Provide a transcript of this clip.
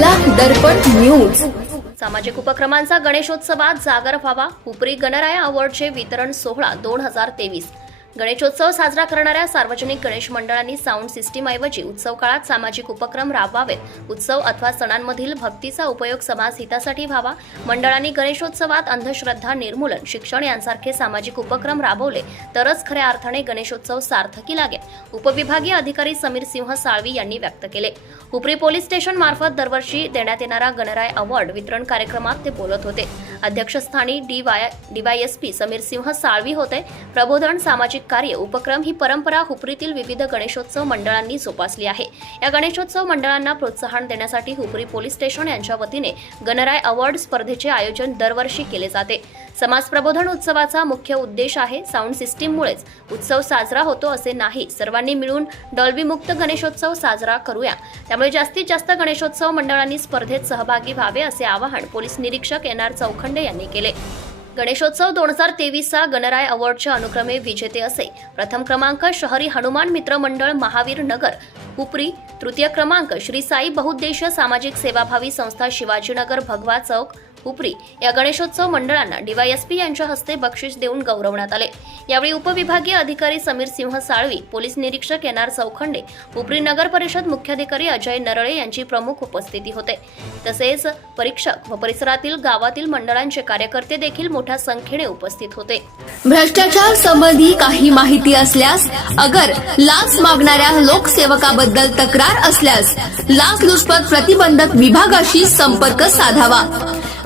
दर्पण news. सामाजिक उपक्रमांचा गणेशोत्सवात जागर व्हावा. हुपरी गणराया अवॉर्डचे वितरण सोहळा दोन हजार तेवीस. गणेशोत्सव साजरा करणाऱ्या सार्वजनिक गणेश मंडळांनी साऊंड सिस्टीमऐवजी उत्सव काळात सामाजिक उपक्रम राबवावेत. उत्सव अथवा सणांमधील भक्तीचा उपयोग समाज हितासाठी व्हावा. मंडळांनी गणेशोत्सवात अंधश्रद्धा निर्मूलन शिक्षण यांसारखे सामाजिक उपक्रम राबवले तरच खऱ्या अर्थाने गणेशोत्सव सार्थकी लागेल उपविभागीय अधिकारी समीर सिंह साळवी यांनी व्यक्त केले. उपरी पोलीस स्टेशन मार्फत दरवर्षी देण्यात येणारा गणराय अवॉर्ड वितरण कार्यक्रमात ते बोलत होते. अध्यक्षस्थानी डीवाय डीवायएसपी समीर सिंह साळवी होते. प्रबोधन सामाजिक कार्य उपक्रम ही परंपरा हुपरीतील विविध गणेशोत्सव मंडळांनी जोपासली आहे. या गणेशोत्सव मंडळांना प्रोत्साहन देण्यासाठी हुपरी पोलीस स्टेशन यांच्या वतीने गणराय अवॉर्ड स्पर्धेचे आयोजन दरवर्षी केले जाते. समाज प्रबोधन उत्सवाचा मुख्य उद्देश आहे साऊंड सिस्टीममुळेच उत्सव साजरा होतो असे नाही. सर्वांनी मिळून डॉल्बीमुक्त गणेशोत्सव साजरा करूया. त्यामुळे जास्तीत जास्त गणेशोत्सव मंडळांनी स्पर्धेत सहभागी व्हावे असे आवाहन पोलीस निरीक्षक एन आर चौखंडे यांनी केले. गणेशोत्सव दोन हजार तेवीसचा गणराय अवॉर्डच्या अनुक्रमे विजेते असे. प्रथम क्रमांक शहरी हनुमान मित्र मंडळ महावीर नगर. उपरी तृतीय क्रमांक श्री साई बहुद्देशीय सामाजिक सेवाभावी संस्था शिवाजीनगर भगवा चौक. हुपरी या गणेशोत्सव मंडळांना डीवायएसपी यांच्या हस्ते बक्षीस देऊन गौरवण्यात आले. यावेळी उपविभागीय अधिकारी समीर सिंह साळवी पोलीस निरीक्षक एन आर चौखंडे हुपरी नगर परिषद मुख्याधिकारी अजय नरळे यांची प्रमुख उपस्थिती होते. तसेच परीक्षक व परिसरातील गावातील मंडळांचे कार्यकर्ते देखील मोठ्या संख्येने उपस्थित होते. भ्रष्टाचार संबंधी काही माहिती असल्यास अगर लाच मागणाऱ्या लोकसेवकाबद्दल तक्रार असल्यास लाचलुचपत प्रतिबंधक विभागाशी संपर्क साधावा.